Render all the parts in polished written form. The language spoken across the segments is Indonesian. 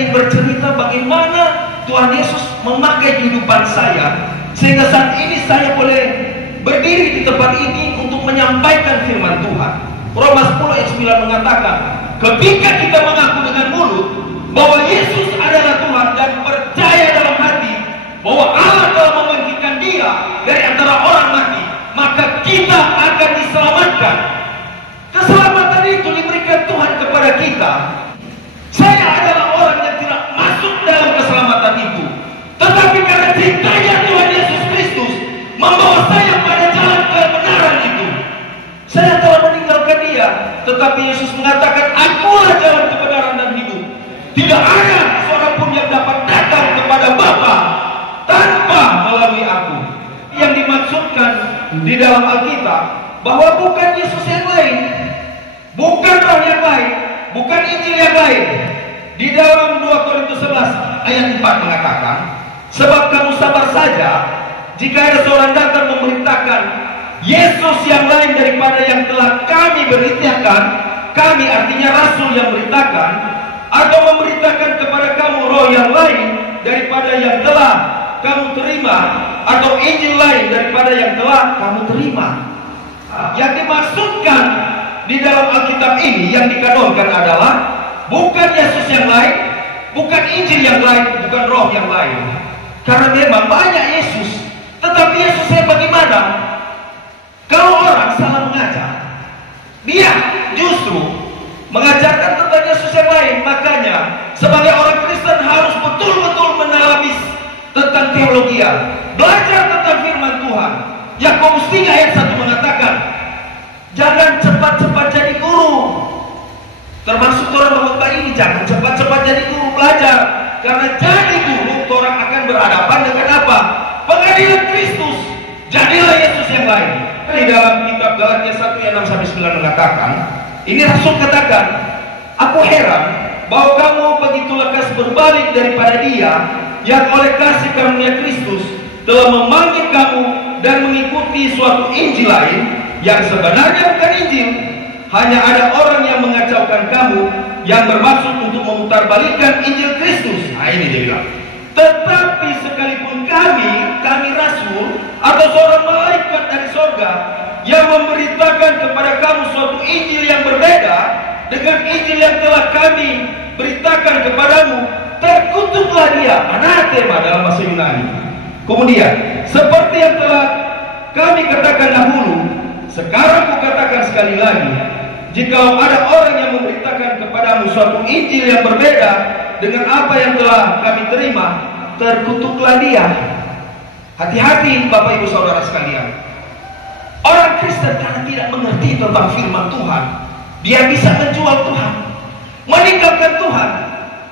ingin bercerita bagaimana Tuhan Yesus memakai kehidupan saya, sehingga saat ini saya boleh berdiri di tempat ini untuk menyampaikan firman Tuhan. Roma 10 ayat 9 mengatakan, ketika kita mengaku dengan mulut bahwa Yesus adalah Tuhan dan percaya dalam hati bahwa Allah telah membangkitkan Dia dari antara orang mati, maka kita akan diselamatkan. Keselamatan itu diberikan Tuhan kepada kita. Saya adalah orang yang tidak masuk dalam keselamatan itu, tetapi karena cintanya Tuhan Yesus Kristus membawa saya pada jalan kebenaran itu. Saya telah meninggalkan Dia, tetapi Yesus mengatakan, akulah jalan kebenaran dan hidup. Tidak ada seorang pun yang dapat datang kepada Bapa tanpa melalui aku. Yang dimaksudkan di dalam Alkitab bahwa bukan Yesus yang lain, bukan roh yang lain, bukan Injil yang lain. Di dalam 2 Korintus 11 ayat 4 mengatakan, sebab kamu sabar saja jika ada seorang datang memberitakan Yesus yang lain daripada yang telah kami beritakan. Kami artinya rasul yang beritakan, atau memberitakan kepada kamu roh yang lain daripada yang telah kamu terima, atau Injil lain daripada yang telah kamu terima. Yang dimaksudkan di dalam Alkitab ini yang dikanonkan adalah bukan Yesus yang lain, bukan Injil yang lain, bukan roh yang lain. Karena memang banyak Yesus, tetapi Yesusnya bagaimana? Kalau orang salah mengajar, dia justru mengajarkan tentang Yesus yang lain. Makanya sebagai orang Kristen harus betul-betul mendalami tentang teologi, belajar tentang firman Tuhan. Yakobus 3 ayat 1 mengatakan, jangan cepat-cepat jadi guru. Termasuk orang bapak ini, jangan cepat-cepat jadi guru, belajar. Karena jadi guru orang akan berhadapan dengan apa? Pengadilan Kristus. Jadilah Yesus yang lain. Di dalam kitab Galatia 1 ayat 6-9 mengatakan, ini Rasul katakan, aku heran bahwa kamu begitu lekas berbalik daripada Dia yang oleh kasih karunia Kristus telah memanggil kamu dan mengikuti suatu Injil lain yang sebenarnya bukan Injil. Hanya ada orang yang mengacaukan kamu, yang bermaksud untuk memutarbalikkan Injil Kristus. Nah ini dia bilang, tetapi sekalipun kami rasul atau seorang malaikat dari sorga yang memberitakan kepada kamu suatu Injil yang berbeda dengan Injil yang telah kami beritakan kepadamu, terkutuklah dia, anatema dalam bahasa Yunani. Kemudian, seperti yang telah kami katakan dahulu, sekarang kukatakan sekali lagi, jika ada orang yang memberitakan kepadamu suatu Injil yang berbeda dengan apa yang telah kami terima, terkutuklah dia. Hati-hati Bapak Ibu Saudara sekalian. Orang Kristen karena tidak mengerti tentang firman Tuhan, dia bisa menjual Tuhan, meninggalkan Tuhan.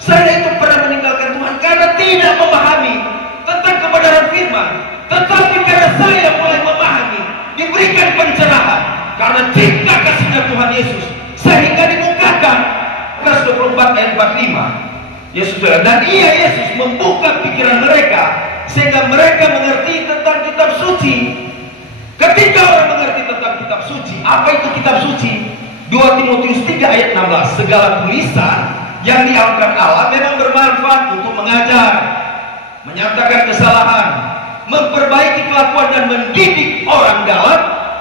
Saya itu pernah meninggalkan Tuhan karena tidak memahami tentang kebenaran firman. Tetapi karena saya mulai memahami, diberikan pencerahan karena cinta kasihnya Tuhan Yesus, sehingga dibukakan. Lukas 24 ayat 45, Yesus bilang, dan Yesus membuka pikiran mereka sehingga mereka mengerti tentang kitab suci. Ketika orang mengerti tentang kitab suci, apa itu kitab suci? 2 Timotius 3 ayat 16, segala tulisan yang diangkat Allah memang bermanfaat untuk mengajar, menyatakan kesalahan, memperbaiki kelakuan dan mendidik orang dalam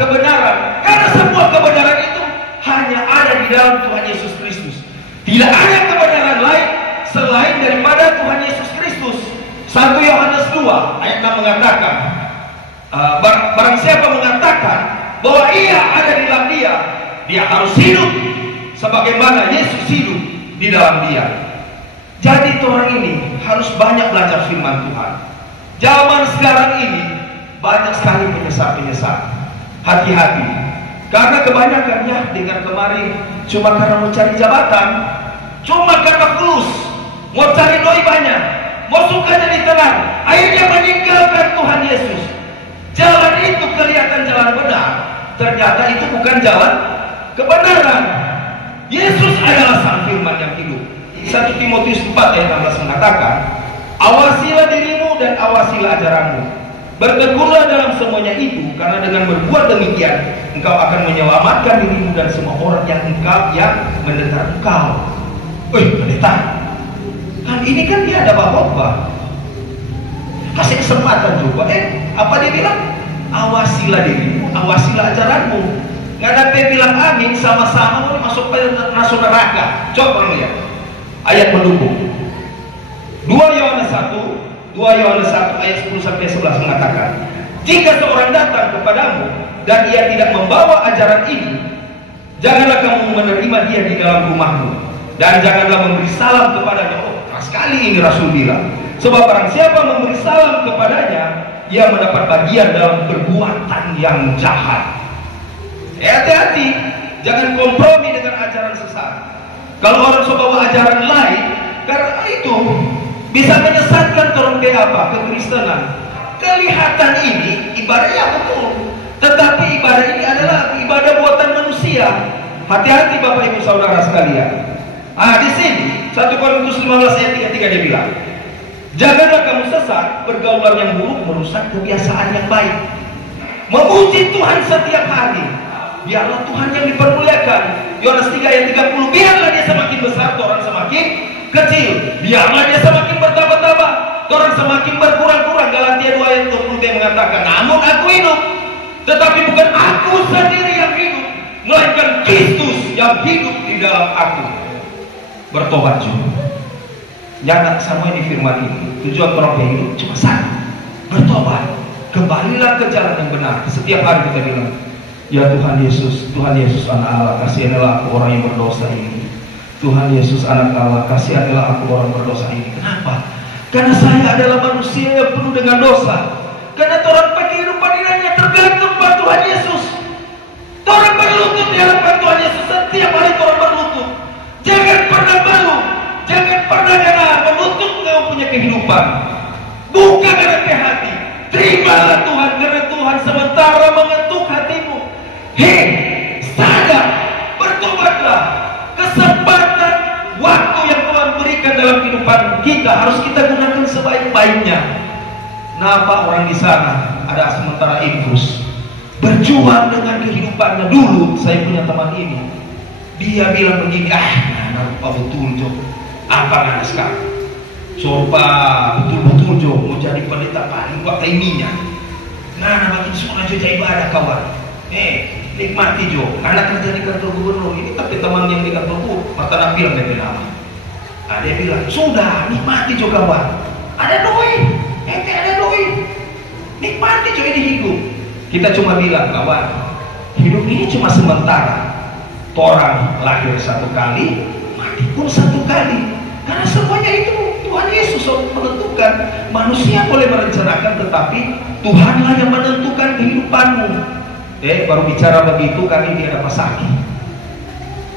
kebenaran. Karena semua kebenaran itu hanya ada di dalam Tuhan Yesus Kristus. Tidak ada kebenaran lain selain daripada Tuhan Yesus Kristus. 1 Yohanes 2 ayat 6 mengatakan, barang siapa mengatakan bahwa ia ada di dalam Dia, dia harus hidup sebagaimana Yesus hidup di dalam Dia. Jadi orang ini harus banyak belajar firman Tuhan. Zaman sekarang ini banyak sekali penyesat-penyesat. Hati-hati, karena kebanyakannya dengan kemarin cuma karena mau cari jabatan, cuma karena fulus, mau cari doi banyak, mau suka jadi tenang, akhirnya meninggalkan Tuhan Yesus. Jalan itu kelihatan jalan benar, ternyata itu bukan jalan kebenaran. Yesus adalah sang firman yang hidup. 1 Timotius 4 ayat 16 mengatakan, awasilah dirimu dan awasilah ajaranmu, bertekunlah dalam semuanya itu, karena dengan berbuat demikian engkau akan menyelamatkan dirimu dan semua orang yang mendekat engkau. Pendeta, Ini kan dia ada khotbah. Kasih kesempatan juga. Apa dia bilang? Awasilah dirimu, awasilah ajaranmu. Nggak ada yang bilang amin, sama-sama mau masuk neraka. Coba lihat ayat mendukung. 2 Yohanes 1 ayat 10 sampai 11 mengatakan, jika seorang datang kepadamu dan ia tidak membawa ajaran ini, janganlah kamu menerima dia di dalam rumahmu, dan janganlah memberi salam kepadanya. Oh, keras sekali ini Rasul bilang. Sebab barang siapa memberi salam kepadanya, ia mendapat bagian dalam perbuatan yang jahat. Hati-hati, jangan kompromi dengan ajaran sesat. Kalau orang bawa ajaran lain, karena itu bisa menyesatkan orang ke apa? Kekristenan. Kelihatan ini ibadahnya betul, tetapi ibadah ini adalah ibadah buatan manusia. Hati-hati Bapak Ibu Saudara sekalian. Di sini 1 Korintus 15 ayat 33 dia bilang, janganlah kamu sesat, pergaulan yang buruk merusak kebiasaan yang baik. Memuji Tuhan setiap hari, biarlah Tuhan yang dipermuliakan. Yohanes 3 ayat 30, biarlah dia semakin besar, orang semakin kecil. Biarlah dia semakin bertambah-tambah, orang semakin berkurang-kurang. Galatia 2 ayat 20 dia mengatakan, namun aku hidup, tetapi bukan aku sendiri yang hidup, melainkan Kristus yang hidup di dalam aku. Bertobat juga. Jangan sama ini firman ini. Tujuan orang hidup cuma satu, bertobat. Kembalilah ke jalan yang benar. Setiap hari kita bilang, ya Tuhan Yesus anak Allah, kasihanilah aku orang yang berdosa ini. Tuhan Yesus anak Allah, kasihanilah aku orang berdosa ini. Kenapa? Karena saya adalah manusia yang penuh dengan dosa. Karena orang kehidupan ini tergantung pada Tuhan Yesus. Orang berlutut di hadapan Tuhan Yesus. Setiap hari orang berlutut. Jangan pernah malu, jangan pernah menutup kau punya kehidupan. Buka dengan hati. Terimalah Tuhan, karena Tuhan sementara mengetuk hatimu. Hei, sadar, bertobatlah. Kesempatan waktu yang Tuhan berikan dalam kehidupan kita harus kita gunakan sebaik-baiknya. Kenapa orang di sana ada sementara infus berjuang dengan kehidupannya? Dulu saya punya teman ini, dia bilang begini, lupa betul Jo, apa nggak sekarang? Coba betul-betul Jo mau jadi pendeta paling waktu ininya. Makin semua aja ibadah kawan. Nikmati Jo, anak kerja di kantor gubernur ini, tapi teman yang di kantor gubernur, mata nabi yang dia bilang. Dia bilang sudah nikmati Jo kawan. Ada doi, ada doi. Nikmati Jo ini hidup. Kita cuma bilang kawan, hidup ini cuma sementara. Orang lahir satu kali, mati pun satu kali. Karena semuanya itu Tuhan Yesus menentukan. Manusia boleh merencanakan, tetapi Tuhanlah yang menentukan kehidupanmu. Baru bicara begitu kami dia ada pasaki.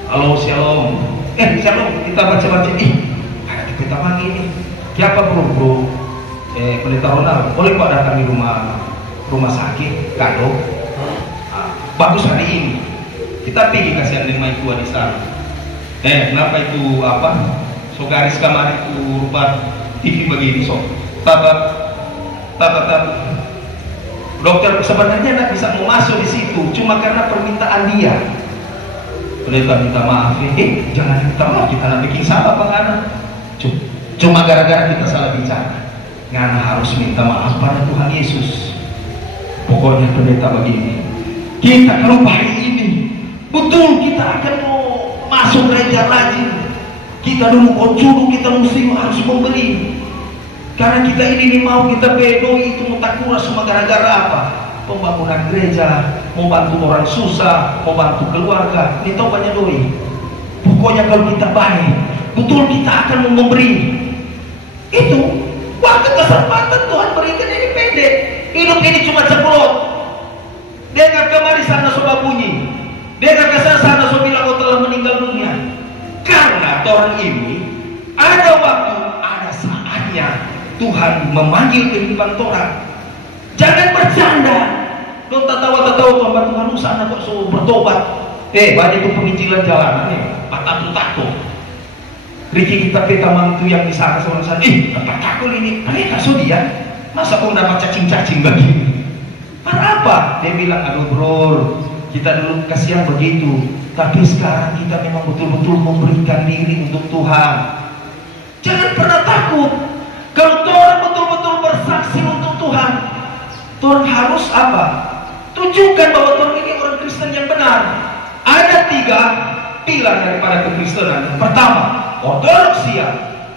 Halo shalom. Shalom. Kita baca-baca. Ada kita pagi ini. Siapa bro? Pendeta Ronald. Boleh kok datang di rumah sakit kado. Bagus hari ini. Kita pergi kasihan lima itu di sana. Kenapa itu apa? So garis kamar itu rupa TV begini so. Dokter sebenarnya tidak bisa mau masuk di situ, cuma karena permintaan dia. Pendeta minta maaf, jangan minta maaf, kita nak bikin salah apa ngana. Cuma gara-gara kita salah bicara, ngana harus minta maaf pada Tuhan Yesus. Pokoknya pendeta begini, kita kalau hari ini betul kita akan mau masuk gereja rajin, kita dulu kocuru, kita mesti harus memberi. Karena kita ini mau kita bedoi itu mutakura semua gara-gara apa? Pembangunan gereja, mau bantu orang susah, mau bantu keluarga. Ini tau banyak doi. Pokoknya kalau kita baik, betul kita akan memberi. Itu waktu kesempatan Tuhan berikan ini pendek. Hidup ini cuma ceplok. Dengar kemari sana sobat bunyi. Dengar ke sana sobat bilang kau telah meninggal dunia. Karena orang ini ada waktu, ada saatnya Tuhan memanggil kehidupan orang. Jangan bercanda. Don't tahu Tuhan sana kok suruh bertobat. Banyak itu penginjilan jalanan patatu-tatu. Riki kita mantu yang di sana sama sana. Tempat takul ini. Mereka dia. Masa kau dapat cacing-cacing begini? Karena apa? Dia bilang, aduh bro, kita dulu kasihan begitu. Tapi sekarang kita memang betul-betul memberikan diri untuk Tuhan. Jangan pernah takut. takut. Kalau Tuhan betul-betul bersaksi untuk Tuhan, Tuhan harus apa? Tunjukkan bahwa Tuhan ini orang Kristen yang benar. Ada 3 pilar daripada kekristenan. Pertama, ortodoksia,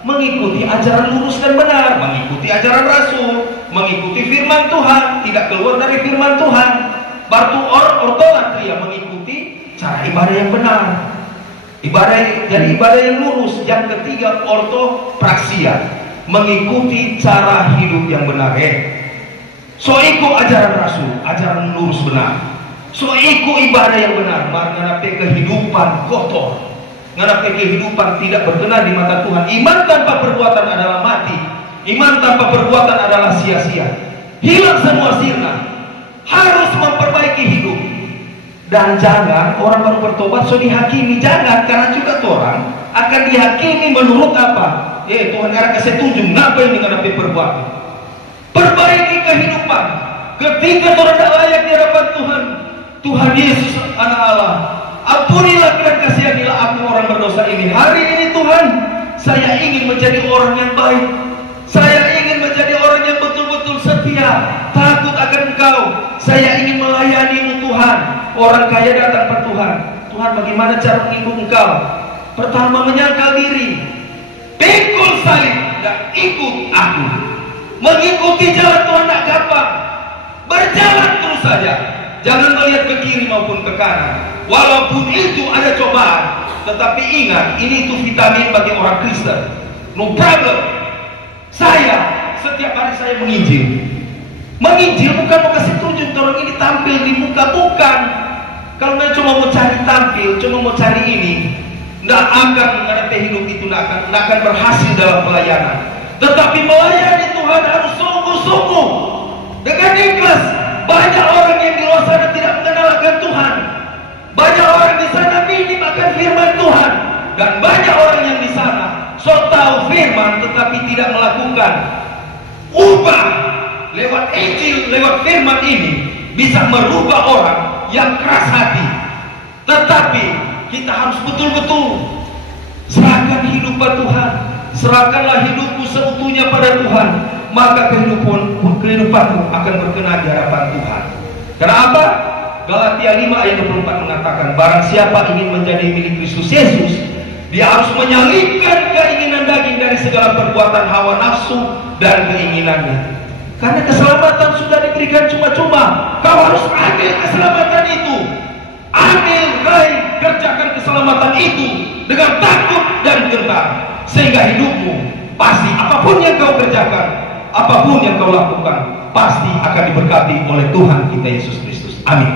mengikuti ajaran lurus dan benar, mengikuti ajaran Rasul, mengikuti firman Tuhan, tidak keluar dari firman Tuhan. Baru ortolatria, mengikuti cara ibadah yang benar, ibadah yang lurus. Yang ketiga, ortopraksia, mengikuti cara hidup yang benar. So ikut ajaran Rasul, ajaran lurus benar. So ikut ibadah yang benar, menghadapi kehidupan kotor, menghadapi kehidupan tidak berkenan di mata Tuhan. Iman tanpa perbuatan adalah mati. Iman tanpa perbuatan adalah sia-sia. Hilang semua sirna. Harus memperbaiki hidup. Dan jangan orang baru bertobat so dihakimi. Jangan, karena juga orang akan dihakimi menurut apa? Tuhan era kasih tunjuk ngapa yang menghadapi perbuatan. Perbaiki kehidupan. Ketika orang tidak layak di hadapan Tuhan, Tuhan Yesus anak Allah, ampunilah dan kasihanilah aku orang berdosa ini. Hari ini Tuhan, saya ingin menjadi orang yang baik. Saya ingin menjadi orang yang betul-betul setia, takut akan Engkau. Saya ingin melayani Tuhan. Orang kaya datang per Tuhan. Tuhan, bagaimana cara mengikut Engkau? Pertama, menyangkal diri, pikul salib dan ikut aku. Mengikuti jalan Tuhan tak gampang. Berjalan terus saja. Jangan melihat ke kiri maupun ke kanan. Walaupun itu ada cobaan, tetapi ingat, ini itu vitamin bagi orang Kristen. No problem. Setiap hari saya menginjil. Menginjil bukan mau kasih tunjuk orang ini tampil di muka, bukan. Kalau mereka cuma mau cari tampil, cuma mau cari ini, tidak akan menghadapi hidup itu, tidak akan berhasil dalam pelayanan. Tetapi melayani Tuhan harus sungguh-sungguh dengan ikhlas. Banyak orang yang di luar sana tidak mengenal akan Tuhan. Banyak orang di sana minim akan firman Tuhan. Dan banyak orang yang di sana so tahu firman tetapi tidak melakukan. Ubah lewat Injil, lewat firman ini bisa merubah orang yang keras hati. Tetapi kita harus betul-betul serahkan hidup pada Tuhan. Serahkanlah hidupku seutuhnya pada Tuhan, maka kehidupanmu akan berkenan di hadapan Tuhan. Kenapa? Galatia 5 ayat 24 mengatakan, barang siapa ingin menjadi milik Kristus Yesus, dia harus menyalibkan keinginan daging dari segala perbuatan hawa nafsu dan keinginannya. Karena keselamatan sudah diberikan cuma-cuma. Kau harus ambil keselamatan itu. Ambil, raih, kerjakan keselamatan itu dengan takut dan gentar. Sehingga hidupmu pasti, apapun yang kau kerjakan, apapun yang kau lakukan, pasti akan diberkati oleh Tuhan kita Yesus Kristus. Amin.